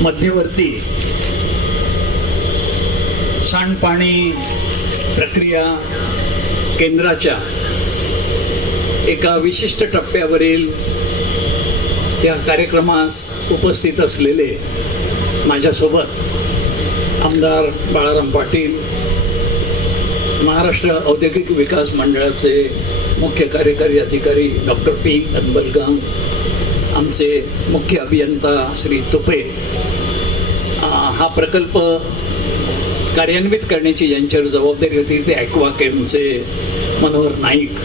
मध्यवर्ती सांडपाणी प्रक्रिया केंद्राच्या एका विशिष्ट टप्प्यावरील या कार्यक्रमास उपस्थित असलेले माझ्यासोबत आमदार बाळाराम पाटील, महाराष्ट्र औद्योगिक विकास मंडळाचे मुख्य कार्यकारी अधिकारी डॉक्टर पी अन्बलगाम, आमचे मुख्य अभियंता श्री तुपे, हा प्रकल्प कार्यान्वित करण्याची ज्यांच्यावर जबाबदारी होती ते ॲक्वाकेमचे मनोहर नाईक,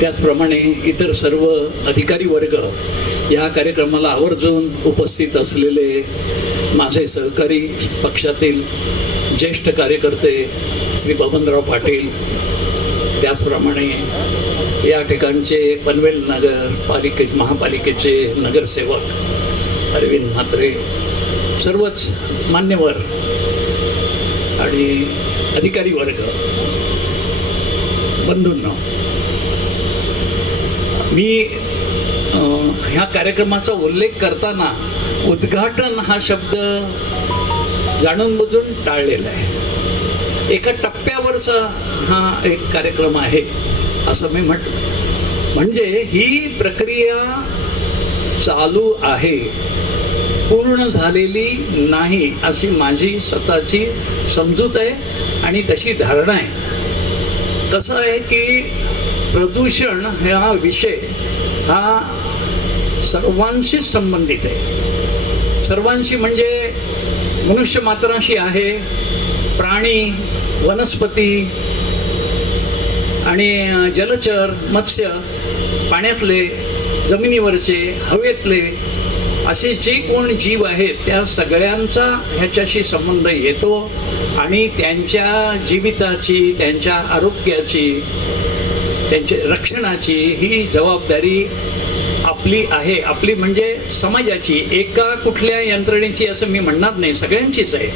त्याचप्रमाणे इतर सर्व अधिकारी वर्ग, या कार्यक्रमाला आवर्जून उपस्थित असलेले माझे सहकारी पक्षातील ज्येष्ठ कार्यकर्ते श्री बबनराव पाटील, त्याचप्रमाणे या ठिकाणचे पनवेल नगर महापालिकेचे नगरसेवक अरविंद म्हात्रे, सर्वच मान्यवर आणि अधिकारी वर्ग, बंधूंनो, मी ह्या कार्यक्रमाचा उल्लेख करताना उद्घाटन हा शब्द जाणून बुजून टाळलेला आहे. एका टप्प्यावरचा हा एक कार्यक्रम आहे असं मी म्हणजे ही प्रक्रिया चालू आहे, पूर्ण झालेली नाही अशी माझी स्वतःची समजूत आहे आणि तशी धारणा आहे. कसं आहे की प्रदूषण हा विषय हा सर्वांशी संबंधित आहे. सर्वांशी म्हणजे मनुष्य मात्रांशी आहे, प्राणी, वनस्पती आणि जलचर, मत्स्य, पाण्यातले, जमिनीवरचे, हवेतले असे जे कोण जीव आहेत त्या सगळ्यांचा ह्याच्याशी संबंध येतो आणि त्यांच्या जीविताची, त्यांच्या आरोग्याची, त्यांच्या रक्षणाची ही जबाबदारी आपली आहे. आपली म्हणजे समाजाची, एका कुठल्या यंत्रणेची असं मी म्हणणार नाही, सगळ्यांचीच आहे.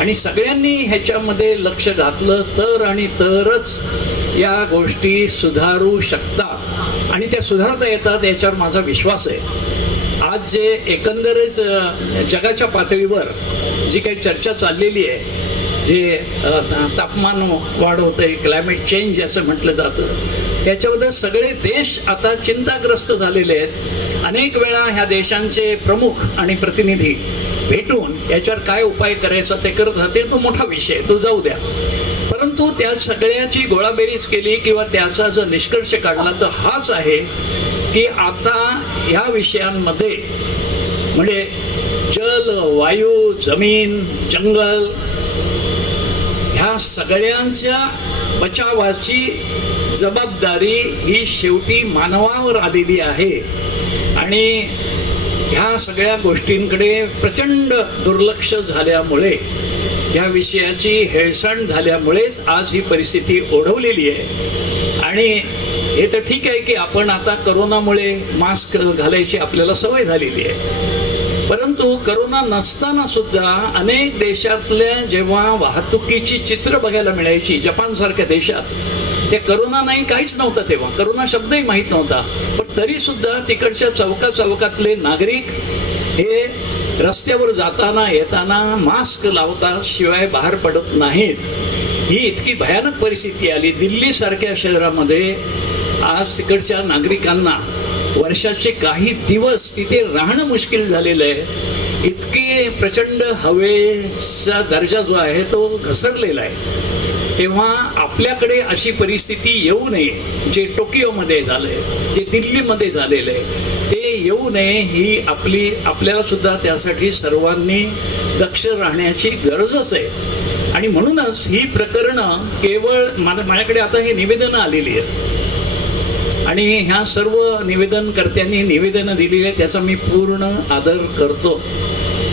आणि सगळ्यांनी ह्याच्यामध्ये लक्ष घातलं तर आणि तरच या गोष्टी सुधारू शकतात आणि त्या सुधारता येतात याच्यावर माझा विश्वास आहे. आज जे एकंदरच जगाच्या पातळीवर जी काही चर्चा चाललेली आहे, जे तापमान वाढ होतंय, क्लायमेट चेंज असं म्हटलं जातं, त्याच्याबद्दल सगळे देश आता चिंताग्रस्त झालेले आहेत. अनेक वेळा ह्या देशांचे प्रमुख आणि प्रतिनिधी भेटून याच्यावर काय उपाय करायचा ते करत राहते. तो मोठा विषय, तो जाऊ द्या. परंतु त्या सगळ्याची गोळाबेरीज केली किंवा त्याचा जर निष्कर्ष काढला तर हाच आहे की आता ह्या विषयांमध्ये म्हणजे जल, वायू, जमीन, जंगल ह्या सगळ्यांच्या बचावाची जबाबदारी ही शेवटी मानवावर आलेली आहे. आणि ह्या सगळ्या गोष्टींकडे प्रचंड दुर्लक्ष झाल्यामुळे, या विषयाची हेळसांड झाल्यामुळेच आज ही परिस्थिती ओढवलेली आहे. आणि हे तर ठीक आहे की आपण आता करोनामुळे मास्क घालायची आपल्याला सवय झालेली आहे, परंतु करोना नसताना सुद्धा अनेक देशातल्या जेव्हा वाहतुकीची चित्र बघायला मिळायची, जपान सारख्या देशात, ते करोना नाही, काहीच नव्हतं तेव्हा, करोना शब्दही माहीत नव्हता, पण तरी सुद्धा तिकडच्या चौकाचौकातले नागरिक हे रस्त्यावर जाताना येताना मास्क लावतात, शिवाय बाहेर पडत नाहीत. ही इतकी भयानक परिस्थिती आली. दिल्ली सारख्या शहरामध्ये आज तिकडच्या नागरिकांना वर्षाचे काही दिवस तिथे राहणं मुश्किल झालेलं आहे. इतके प्रचंड हवेचा दर्जा जो आहे तो घसरलेला आहे. तेव्हा आपल्याकडे अशी परिस्थिती येऊ नये, जे टोकियोमध्ये झालंय, जे दिल्लीमध्ये झालेलं आहे, ते येऊ नये ही आपल्याला सुद्धा त्यासाठी सर्वांनी दक्ष राहण्याची गरजच आहे. आणि म्हणूनच ही प्रकरणं केवळ माझ्याकडे आता हे निवेदनं आलेली आहेत आणि ह्या सर्व निवेदनकर्त्यांनी निवेदनं दिलेली आहेत, त्याचा मी पूर्ण आदर करतो.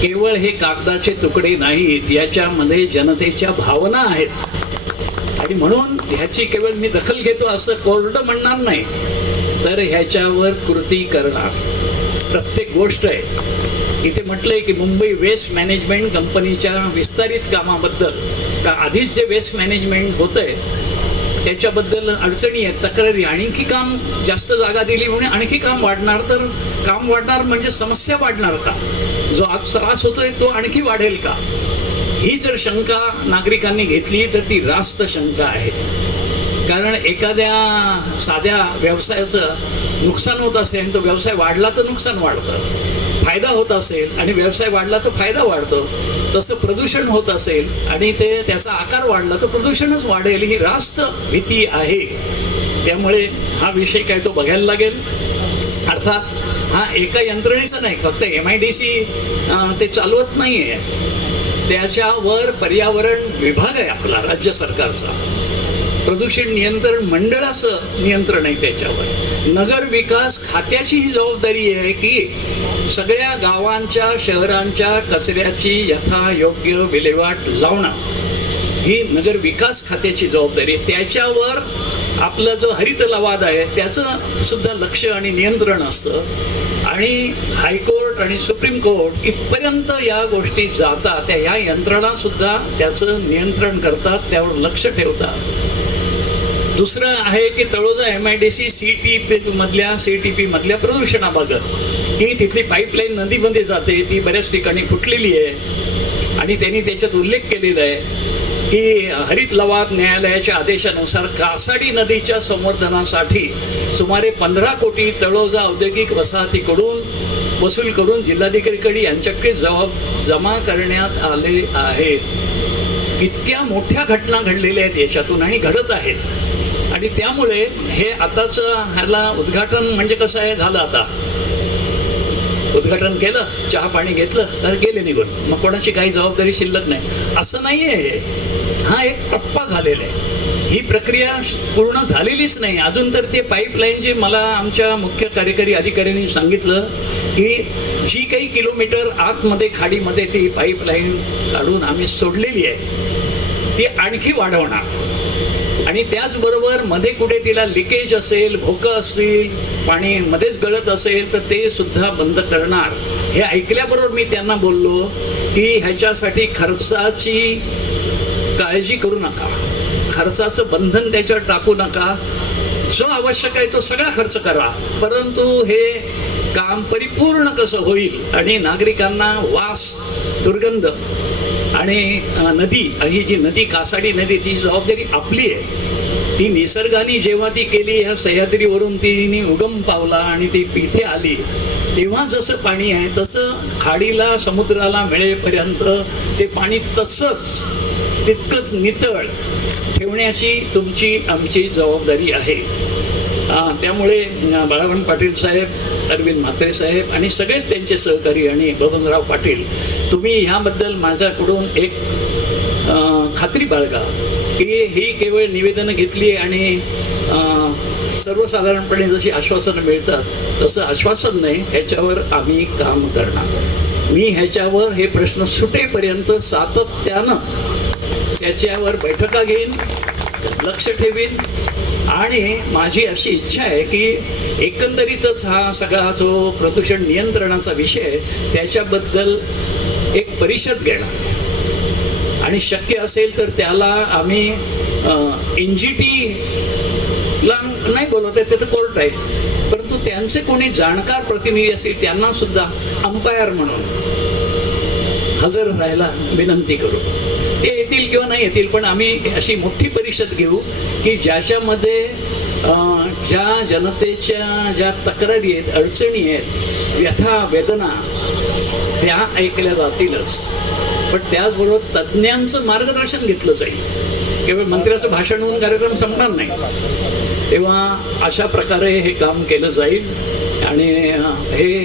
केवळ हे कागदाचे तुकडे नाहीत, याच्यामध्ये जनतेच्या भावना आहेत आणि म्हणून ह्याची केवळ मी दखल घेतो असं कोरडं म्हणणार नाही, तर ह्याच्यावर कृती करणार. प्रत्येक गोष्ट आहे. इथे म्हटलंय की मुंबई वेस्ट मॅनेजमेंट कंपनीच्या विस्तारित कामाबद्दल, का आधीच जे वेस्ट मॅनेजमेंट होतंय त्याच्याबद्दल अडचणी आहेत, तक्रारी, आणखी काम जास्त जागा दिली म्हणून आणखी काम वाढणार, तर काम वाढणार म्हणजे समस्या वाढणार का? जो आज त्रास होतोय तो आणखी वाढेल का? ही जर शंका नागरिकांनी घेतली तर ती रास्त शंका आहे. कारण एखाद्या साध्या व्यवसायाचं नुकसान होत असेल तर व्यवसाय वाढला तर नुकसान वाढतं, फायदा होत असेल आणि व्यवसाय वाढला तर फायदा वाढतो. तसं प्रदूषण होत असेल आणि त्याचा आकार वाढला तर प्रदूषणच वाढेल, ही रास्त भीती आहे. त्यामुळे हा विषय काय तो बघायला लागेल. अर्थात हा एका यंत्रणेचा नाही, फक्त MIDC ते चालवत नाहीये, त्याच्यावर पर्यावरण विभाग आहे आपला राज्य सरकारचा, प्रदूषण नियंत्रण मंडळाचं नियंत्रण आहे त्याच्यावर. नगर विकास खात्याची ही जबाबदारी आहे की सगळ्या गावांच्या शहरांच्या कचऱ्याची यथायोग्य विल्हेवाट लावणं, ही नगर विकास खात्याची जबाबदारी आहे. त्याच्यावर आपलं जो हरित लवाद आहे त्याचं सुद्धा लक्ष आणि नियंत्रण असतं. आणि हायकोर्ट आणि सुप्रीम कोर्ट इथपर्यंत या गोष्टी जातात, त्या या यंत्रणा सुद्धा त्याचं नियंत्रण करतात, त्यावर लक्ष ठेवतात. दुसरं आहे की तळोजा MIDC CTP मधल्या प्रदूषणाबाबत, की तिथली पाईपलाईन नदीमध्ये जाते, ती बऱ्याच ठिकाणी फुटलेली आहे. आणि त्यांनी त्याच्यात उल्लेख केलेला आहे की हरित लवाद न्यायालयाच्या आदेशानुसार कासाडी नदीच्या संवर्धनासाठी सुमारे 15 कोटी तळोजा औद्योगिक वसाहतीकडून वसूल करून जिल्हाधिकारीकडे यांच्याकडे जमा करण्यात आले आहेत. इतक्या मोठ्या घटना घडलेल्या आहेत देशातून आणि घडत आहेत. आणि त्यामुळे हे आताच ह्याला उद्घाटन म्हणजे कसं आहे, झालं आता उद्घाटन केलं, चहा पाणी घेतलं तर गेले निघून, मग कोणाची काही जबाबदारी शिल्लक नाही, असं नाहीये. हा एक टप्पा झालेला आहे, ही प्रक्रिया पूर्ण झालेलीच नाही अजून. तर ते पाईपलाईन जे मला आमच्या मुख्य कार्यकारी अधिकाऱ्यांनी सांगितलं की जी काही किलोमीटर आतमध्ये खाडीमध्ये ती पाईपलाईन काढून आम्ही सोडलेली आहे ती आणखी वाढवणार. आणि त्याचबरोबर मध्ये कुठे तिला लिकेज असेल, भोकं असतील, पाणी मध्येच गळत असेल तर ते सुद्धा बंद करणार. हे ऐकल्याबरोबर मी त्यांना बोललो की ह्याच्यासाठी खर्चाची काळजी करू नका, खर्चाचं बंधन त्याच्यावर टाकू नका, जो आवश्यक आहे तो सगळा खर्च करा, परंतु हे काम परिपूर्ण कसं होईल आणि नागरिकांना वास, दुर्गंध आणि नदी, ही जी नदी कासाडी नदी, ती जबाबदारी आपली आहे. ती निसर्गाने जेव्हा ती केली, ह्या सह्याद्रीवरून तिने उगम पावला आणि ती इथे आली, तेव्हा जसं पाणी आहे तसं खाडीला समुद्राला मिळेपर्यंत ते पाणी तसंच तितकंच नितळ ठेवण्याची तुमची आमची जबाबदारी आहे. त्यामुळे बाळावण पाटील साहेब, अरविंद म्हात्रे साहेब आणि सगळेच त्यांचे सहकारी आणि बबनराव पाटील, तुम्ही ह्याबद्दल माझ्याकडून एक खात्री बाळगा की ही केवळ निवेदनं घेतली आणि सर्वसाधारणपणे जशी आश्वासनं मिळतात तसं आश्वासन नाही, ह्याच्यावर आम्ही काम करणार. मी ह्याच्यावर हे प्रश्न सुटेपर्यंत सातत्यानं त्याच्यावर बैठका घेईन, लक्ष ठेवीन. आणि माझी अशी इच्छा आहे की एकंदरीतच हा सगळा जो प्रदूषण नियंत्रणाचा विषय त्याच्याबद्दल एक परिषद घेणार आणि शक्य असेल तर त्याला आम्ही NGT ला नाही बोलवत आहे, ते तर कोर्ट आहे, परंतु त्यांचे कोणी जाणकार प्रतिनिधी असतील त्यांना सुद्धा अंपायर म्हणून हजर राहायला विनंती करू. ते येतील किंवा नाही येतील, पण आम्ही अशी मोठी परिषद घेऊ की ज्याच्यामध्ये ज्या जनतेच्या ज्या तक्रारी आहेत, अडचणी आहेत, व्यथा वेदना त्या ऐकल्या जातीलच, पण त्याचबरोबर तज्ज्ञांचं मार्गदर्शन घेतलं जाईल. केवळ मंत्र्याचं भाषण होऊन कार्यक्रम संपणार नाही. तेव्हा अशा प्रकारे हे काम केलं जाईल आणि हे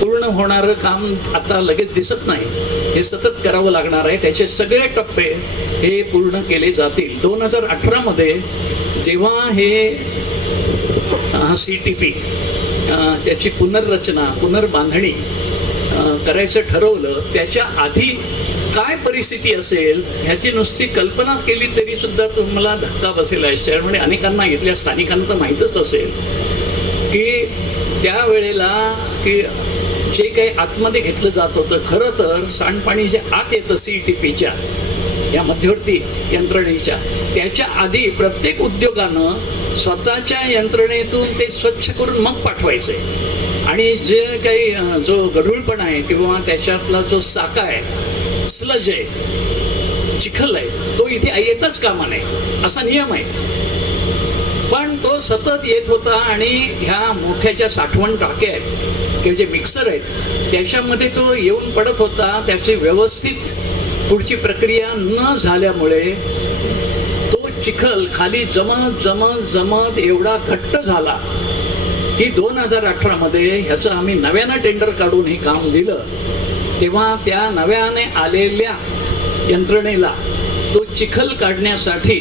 पूर्ण होणारं काम आता लगेच दिसत नाही, हे सतत करावं लागणार आहे. त्याचे सगळे टप्पे हे पूर्ण केले जातील. 2018 मध्ये जेव्हा हे CTP त्याची पुनर्रचना, पुनर्बांधणी करायचं ठरवलं, त्याच्या आधी काय परिस्थिती असेल ह्याची नुसती कल्पना केली तरी सुद्धा तुम्हाला धक्का बसेल. म्हणजे अनेकांना इथल्या स्थानिकांना तर माहीतच असेल की त्यावेळेला की जे काही आतमध्ये घेतलं जात होतं, खरं तर सांडपाणी जे आत येतं CTPच्या, या मध्यवर्ती यंत्रणेच्या, त्याच्या आधी प्रत्येक उद्योगानं स्वतःच्या यंत्रणेतून ते स्वच्छ करून मग पाठवायचंय. आणि जे काही जो गढूळपणा आहे किंवा त्याच्यातला जो साका आहे, स्लज आहे, चिखल आहे, तो इथे येतच कामा नये असा नियम आहे. पण तो सतत येत होता आणि ह्या मोठ्याच्या साठवण टाक्या आहेत किंवा जे मिक्सर आहेत त्याच्यामध्ये तो येऊन पडत होता. त्याची व्यवस्थित पुढची प्रक्रिया न झाल्यामुळे तो चिखल खाली जमत जमत जमत एवढा घट्ट झाला की 2018 मध्ये ह्याचं आम्ही नव्यानं टेंडर काढून हे काम दिलं. तेव्हा त्या नव्याने आलेल्या यंत्रणेला तो चिखल काढण्यासाठी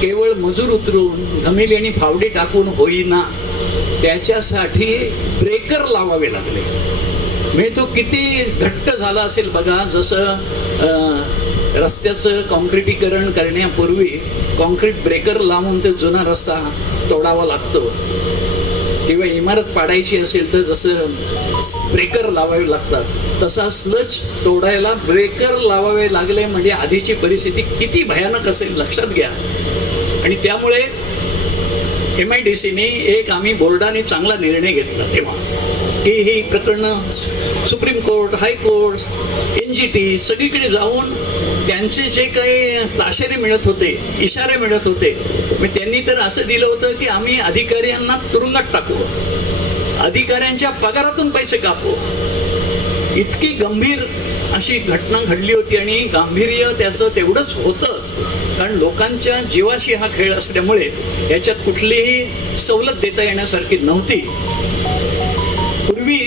केवळ मजूर उतरून धमिली आणि फावडी टाकून होईना, त्याच्यासाठी ब्रेकर लावावे लागले. म्हणजे तो किती घट्ट झाला असेल बघा. जसं रस्त्याचं कॉन्क्रिटीकरण करण्यापूर्वी कॉन्क्रीट ब्रेकर लावून ते जुना रस्ता तोडावा लागतो किंवा इमारत पाडायची असेल तर जसं ब्रेकर लावावे लागतात, तसा स्लज तोडायला ब्रेकर लावावे लागले. म्हणजे आधीची परिस्थिती किती भयानक असेल लक्षात घ्या. आणि त्यामुळे MIDCने एक आम्ही बोर्डाने चांगला निर्णय घेतला तेव्हा की ही प्रकरणं सुप्रीम कोर्ट, हायकोर्ट, NGT सगळीकडे जाऊन त्यांचे जे काही ताशेरे मिळत होते, इशारे मिळत होते, मग त्यांनी तर असं दिलं होतं की आम्ही अधिकाऱ्यांना तुरुंगात टाकू, अधिकाऱ्यांच्या पगारातून पैसे कापू. इतकी गंभीर अशी घटना घडली होती आणि गांभीर्य त्याचं तेवढंच होतंच, कारण लोकांच्या जीवाशी हा खेळ असल्यामुळे याच्यात कुठलीही सवलत देता येण्यासारखी नव्हती. पूर्वी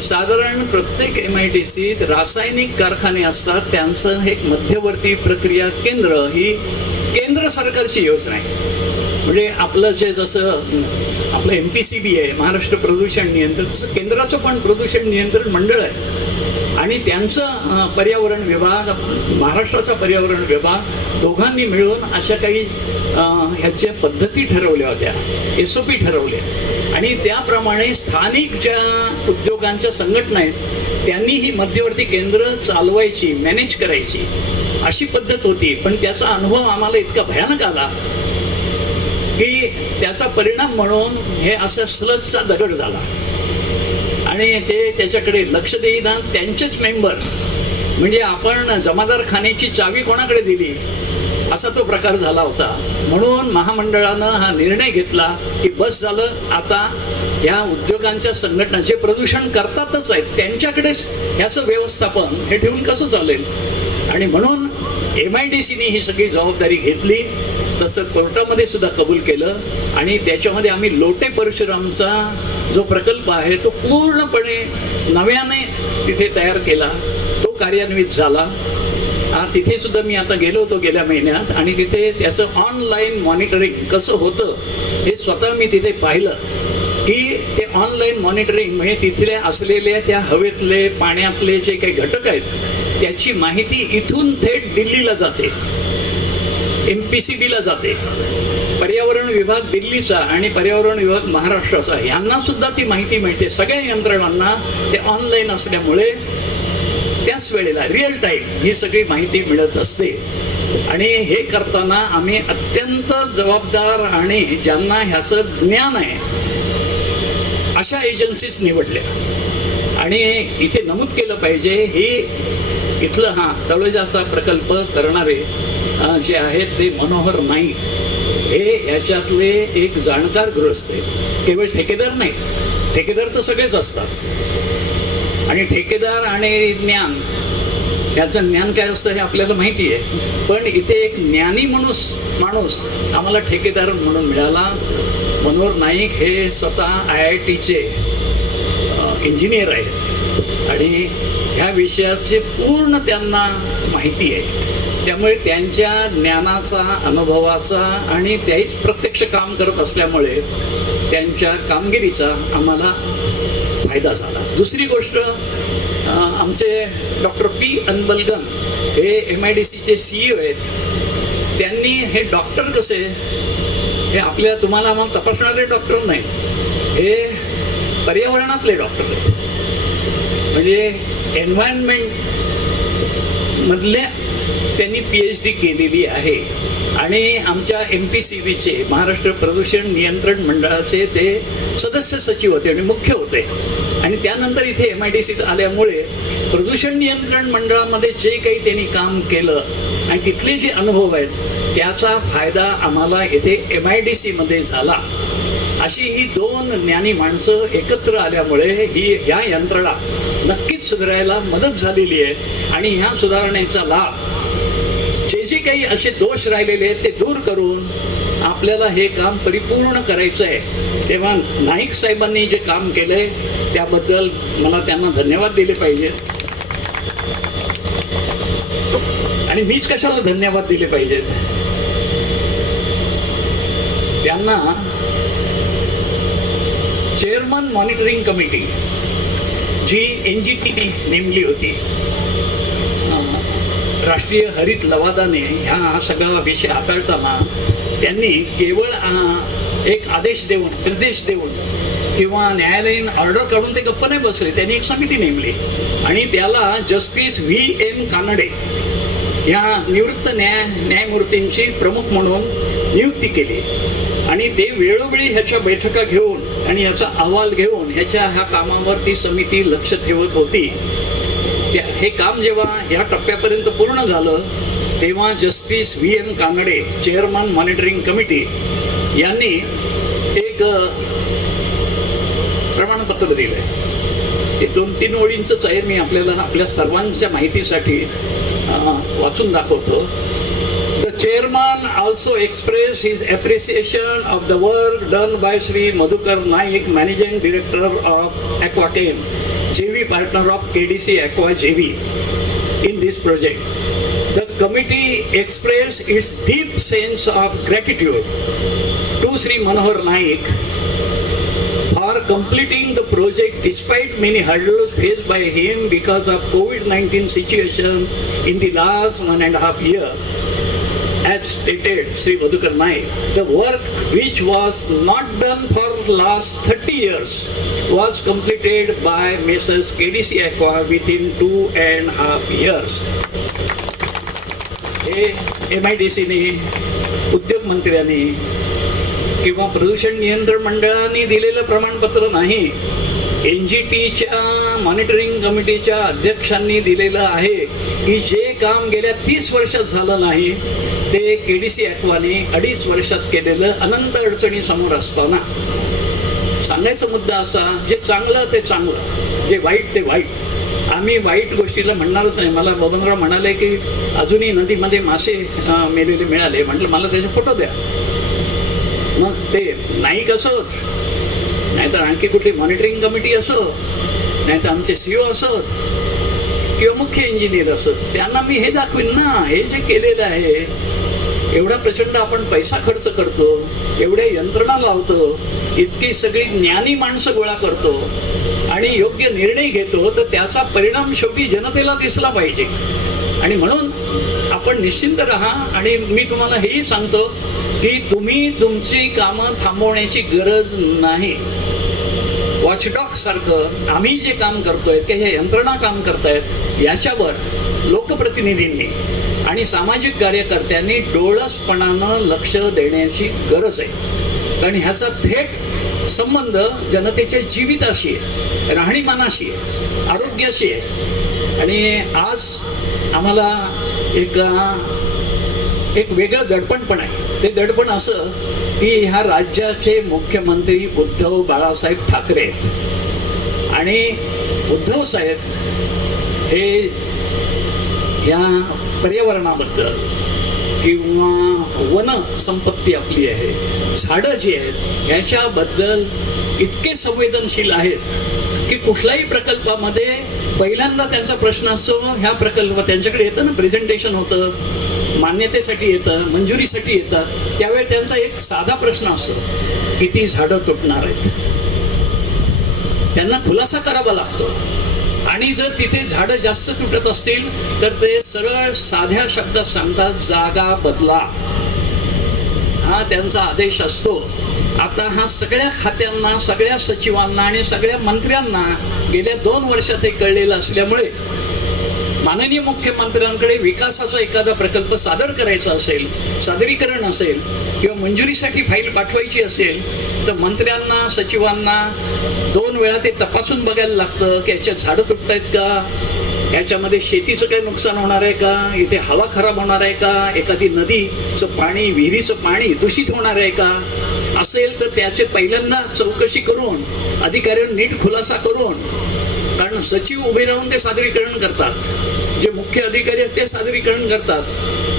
साधारण प्रत्येक MIDCत रासायनिक कारखाने असतात, त्यांचं एक मध्यवर्ती प्रक्रिया केंद्र ही केंद्र सरकारची योजना आहे. म्हणजे आपलं जे जसं आपलं MPCB आहे, महाराष्ट्र प्रदूषण नियंत्रण, तसं केंद्राचं पण प्रदूषण नियंत्रण मंडळ आहे. आणि त्यांचं पर्यावरण विभाग, महाराष्ट्राचा पर्यावरण विभाग दोघांनी मिळून अशा काही ह्याच्या पद्धती ठरवल्या होत्या, SOP ठरवल्या. आणि त्याप्रमाणे स्थानिक ज्या उद्योगांच्या संघटना आहेत त्यांनी ही मध्यवर्ती केंद्र चालवायची, मॅनेज करायची अशी पद्धत होती. पण त्याचा अनुभव आम्हाला इतका भयानक आला की त्याचा परिणाम म्हणून हे असा स्लजचा दगड झाला. आणि ते त्याच्याकडे लक्ष देईना. त्यांचेच मेंबर, म्हणजे आपण जमादार खाण्याची चावी कोणाकडे दिली असा तो प्रकार झाला होता. म्हणून महामंडळानं हा निर्णय घेतला की बस झालं, आता या उद्योगांच्या संघटना जे प्रदूषण करतातच आहेत त्यांच्याकडेच ह्याचं व्यवस्थापन हे ठेवून कसं चालेल. आणि म्हणून MIDCने ही सगळी जबाबदारी घेतली. तसं कोर्टामध्ये सुद्धा कबूल केलं. आणि त्याच्यामध्ये आम्ही लोटे परशुरामचा जो प्रकल्प आहे तो पूर्णपणे नव्याने तिथे तयार केला, तो कार्यान्वित झाला. तिथे सुद्धा मी आता गेलो होतो गेल्या महिन्यात आणि तिथे त्याचं ऑनलाईन मॉनिटरिंग कसं होतं हे स्वतः मी तिथे पाहिलं की ते ऑनलाईन मॉनिटरिंग म्हणजे तिथल्या असलेल्या त्या हवेतले, पाण्यातले जे काही घटक आहेत त्याची माहिती इथून थेट दिल्लीला जाते, MPCBला जाते. पर्यावरण विभाग दिल्लीचा आणि पर्यावरण विभाग महाराष्ट्राचा यांना सुद्धा ती माहिती मिळते. सगळ्या यंत्रणांना ते ऑनलाईन असल्यामुळे त्याच वेळेला रिअल टाईम ही सगळी माहिती मिळत असते. आणि हे करताना आम्ही अत्यंत जबाबदार आणि ज्यांना ह्याचं ज्ञान आहे अशा एजन्सीज निवडल्या. आणि इथे नमूद केलं पाहिजे, ही इथलं तळोजाचा प्रकल्प करणारे जे आहेत ते मनोहर नाईक हे याच्यातले एक जाणकार गृहस्थ आहेत. केवळ ठेकेदार नाही, ठेकेदार तर सगळेच असतात. आणि ठेकेदार आणि ज्ञान, याचं ज्ञान काय असतं हे आपल्याला माहिती आहे. पण इथे एक ज्ञानी माणूस आम्हाला ठेकेदार म्हणून मिळाला. मनोहर नाईक हे स्वतः IITचे इंजिनियर आहेत आणि ह्या विषयाचे पूर्ण त्यांना माहिती आहे. त्यामुळे त्यांच्या ज्ञानाचा, अनुभवाचा आणि तेच प्रत्यक्ष काम करत असल्यामुळे त्यांच्या कामगिरीचा आम्हाला फायदा झाला. दुसरी गोष्ट, आमचे डॉक्टर P. अन्बलगन हे MIDCचे CEO आहेत. त्यांनी हे डॉक्टर कसे, हे आपल्या तुम्हाला आम्हाला तपासणारे डॉक्टर नाही, हे पर्यावरणातले डॉक्टर आहेत. म्हणजे एन्व्हायरमेंट मधल्या त्यांनी PhD केलेली आहे आणि आमच्या MPCBचे महाराष्ट्र प्रदूषण नियंत्रण मंडळाचे ते सदस्य सचिव होते आणि मुख्य होते. आणि त्यानंतर इथे MIDC आल्यामुळे प्रदूषण नियंत्रण मंडळामध्ये जे काही त्यांनी काम केलं आणि तिथले जे अनुभव आहेत त्याचा फायदा आम्हाला इथे MIDC मध्ये झाला. अशी ही दोन ज्ञानी माणसं एकत्र आल्यामुळे ह्या यंत्रणा नक्कीच सुधारायला मदत झालेली आहे. आणि ह्या सुधारणेचा लाभ जे काही असे दोष राहिलेले आहेत ते दूर करून आपल्याला हे काम परिपूर्ण करायचं आहे. तेव्हा नाईक साहेबांनी जे काम केलंय त्याबद्दल मला त्यांना धन्यवाद दिले पाहिजेत. आणि मीच कशाला धन्यवाद दिले पाहिजेत, त्यांना चेअरमन मॉनिटरिंग कमिटी जी NGT नेमली होती, राष्ट्रीय हरित लवादाने ह्या सगळा विषय हाताळताना त्यांनी केवळ एक आदेश देऊन, निर्देश देऊन किंवा न्यायालयीन ऑर्डर काढून ते गप्प नाही बसले. त्यांनी एक समिती नेमली आणि त्याला जस्टिस VM कानडे या निवृत्त न्यायमूर्तींची प्रमुख म्हणून नियुक्ती केली. आणि ते वेळोवेळी ह्याच्या बैठका घेऊन आणि याचा अहवाल घेऊन ह्याच्या ह्या कामावर ती समिती लक्ष ठेवत होती. हे काम जेव्हा या टप्प्यापर्यंत पूर्ण झालं तेव्हा justice VM Kanade chairman monitoring committee यांनी एक प्रमाणपत्र दिलंय. ते 2-3 ओळींचंच आहे, मी आपल्या सर्वांच्या माहितीसाठी वाचून दाखवतो. The chairman also expressed his appreciation of the work done by Sri Madhukar Naik, Managing Director of Aquachem, JV partner of KDC Aqua JV, in this project. The committee expressed its deep sense of gratitude to Sri Manohar Naik for completing the project despite many hurdles faced by him because of COVID-19 situation in the last 1.5 years. As stated Sri Madhukar Naik, the work which was not done for last 30 years was completed by Messrs. KDC Aqua within 2.5 years. हे MIDCने, उद्योग मंत्र्यांनी किंवा प्रदूषण नियंत्रण मंडळाने दिलेलं प्रमाणपत्र नाही, NGTच्या मॉनिटरिंग कमिटीच्या अध्यक्षांनी दिलेलं आहे की जे काम गेल्या 30 वर्षात झालं नाही ते KDC ॲक्वाने 2.5 वर्षात केलेलं अनंत अडचणी समोर असताना. सांगायचा मुद्दा असा, जे चांगलं ते चांगलं, जे वाईट ते वाईट. आम्ही वाईट गोष्टीला म्हणणारच नाही. मला बबनराव म्हणाले की अजूनही नदीमध्ये मासे मेलेले मिळाले. म्हटलं मला त्याचे फोटो द्या. मग ते नाईक असोत, नाहीतर आणखी कुठली मॉनिटरिंग कमिटी असो, नाहीतर आमचे CEO असोत किंवा मुख्य इंजिनियर असोत, त्यांना मी हे दाखवीन ना, हे जे केलेलं आहे, एवढा प्रचंड आपण पैसा खर्च करतो, एवढ्या यंत्रणा लावतो, इतकी सगळी ज्ञानी माणसं गोळा करतो आणि योग्य निर्णय घेतो, तर त्याचा परिणाम शेवटी जनतेला दिसला पाहिजे. आणि म्हणून आपण निश्चिंत राहा. आणि मी तुम्हाला हेही सांगतो की तुम्ही तुमची कामं थांबवण्याची गरज नाही. वॉचडॉग सारखं आम्ही जे काम करतोय की हे यंत्रणा काम करतायत, याच्यावर लोकप्रतिनिधींनी आणि सामाजिक कार्यकर्त्यांनी डोळसपणानं लक्ष देण्याची गरज आहे. कारण ह्याचा थेट संबंध जनतेच्या जीविताशी आहे, राहणीमानाशी आहे, आरोग्याशी आहे. आणि आज आम्हाला एक वेगळं दडपण पण आहे. ते दडपण असं की ह्या राज्याचे मुख्यमंत्री उद्धव बाळासाहेब ठाकरे आहेत आणि उद्धव साहेब हे या पर्यावरणाबद्दल किंवा वन संपत्ती आपली आहे, झाडं जी आहेत ह्याच्याबद्दल इतके संवेदनशील आहेत की कुठल्याही प्रकल्पामध्ये पहिल्यांदा त्यांचा प्रश्न असतो, ह्या प्रकल्प त्यांच्याकडे येतं ना, प्रेझेंटेशन होतं, मान्यतेसाठी येतं, मंजुरीसाठी येतं, त्यावेळी त्यांचा एक साधा प्रश्न असतो, किती झाडं तुटणार आहेत. त्यांना खुलासा करावा लागतो. आणि जर तिथे झाडं जास्त तुटत असतील तर ते सरळ साध्या शब्दात सांगतात, जागा बदला. हा त्यांचा आदेश असतो. आता हा सगळ्या खात्यांना, सगळ्या सचिवांना आणि सगळ्या मंत्र्यांना गेल्या 2 वर्षात हे कळलेलं असल्यामुळे माननीय मुख्यमंत्र्यांकडे विकासाचा एखादा प्रकल्प सादर करायचा असेल, सादरीकरण असेल किंवा मंजुरीसाठी फाईल पाठवायची असेल तर मंत्र्यांना, सचिवांना 2 वेळा ते तपासून बघायला लागतं की याच्यात झाडं तुटतायत का, याच्यामध्ये शेतीचं काही नुकसान होणार आहे का, इथे हवा खराब होणार आहे का, एखादी नदीचं पाणी, विहिरीचं पाणी दूषित होणार आहे का, असेल तर त्याचे पहिल्यांदा चौकशी करून अधिकाऱ्यांनी नीट खुलासा करून, कारण सचिव उभे राहून ते सादरीकरण करतात, जे मुख्य अधिकारी आहेत ते सादरीकरण करतात,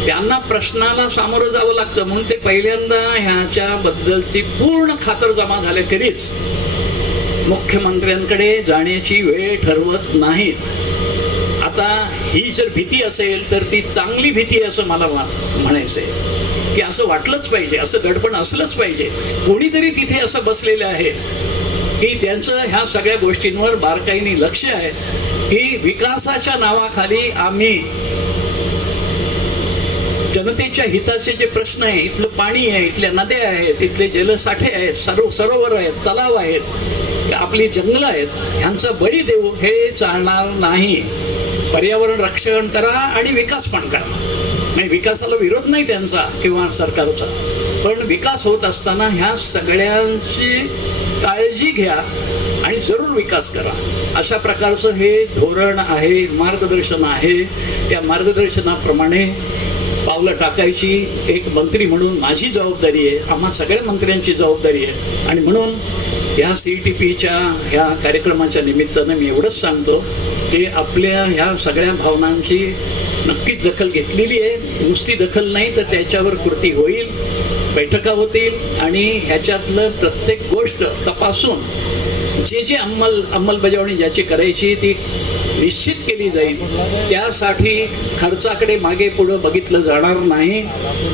त्यांना प्रश्नाला सामोरं जावं लागतं. म्हणून ते पहिल्यांदा ह्याच्याबद्दलची पूर्ण खातरजमा झाल्याखेरीज मुख्यमंत्र्यांकडे जाण्याची वेळ ठरवत नाहीत. आता ही जर भीती असेल तर ती चांगली भीती आहे असं मला म्हणायचंय, की असं वाटलंच पाहिजे, असं दडपण असलंच पाहिजे. कोणीतरी तिथे असं बसलेलं आहे की ज्यांचं ह्या सगळ्या गोष्टींवर बारकाईने लक्ष आहे, की विकासाच्या नावाखाली आम्ही जनतेच्या हिताचे जे प्रश्न आहे, इथलं पाणी आहे, इथल्या नद्या आहेत, इथले जलसाठे आहेत, सरोवर आहेत, तलाव आहेत, आपली जंगलं आहेत, ह्यांचा बळी देऊ हे चालणार नाही. पर्यावरण रक्षण करा आणि विकास पण करा. नाही, विकासाला विरोध नाही त्यांचा किंवा सरकारचा, पण विकास होत असताना ह्या सगळ्यांची काळजी घ्या आणि जरूर विकास करा. अशा प्रकारचं हे धोरण आहे, मार्गदर्शन आहे. त्या मार्गदर्शनाप्रमाणे पावलं टाकायची एक मंत्री म्हणून माझी जबाबदारी आहे, आम्हा सगळ्या मंत्र्यांची जबाबदारी आहे. आणि म्हणून ह्या CETPच्या ह्या कार्यक्रमाच्या निमित्तानं मी एवढंच सांगतो की आपल्या ह्या सगळ्या भावनांची नक्कीच दखल घेतलेली आहे. नुसती दखल नाही तर त्याच्यावर कृती होईल, बैठका होतील आणि ह्याच्यातलं प्रत्येक गोष्ट तपासून जे अंमलबजावणी ज्याची करायची ती निश्चित केली जाईल. त्यासाठी खर्चाकडे मागे पुढे बघितलं जाणार नाही.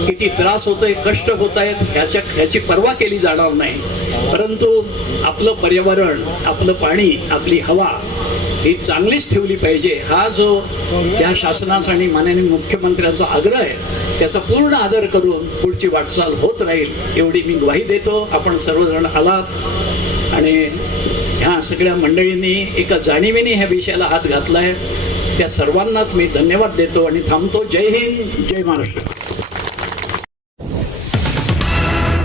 किती त्रास होतोय, कष्ट होत आहेत ह्याची पर्वा केली जाणार नाही. परंतु आपलं पर्यावरण, आपलं पाणी, आपली हवा ही चांगलीच ठेवली पाहिजे. हा जो या शासनाचा आणि माननीय मुख्यमंत्र्यांचा आग्रह आहे त्याचा पूर्ण आदर करून पुढची वाटचाल होत राहील एवढी मी ग्वाही देतो. आपण सर्वजण आलात आणि ह्या सगळ्या मंडळींनी एका जाणीवेने ह्या विषयाला हात घातलाय. त्या सर्वांनाच मी धन्यवाद देतो आणि थांबतो. जय हिंद, जय महाराष्ट्र.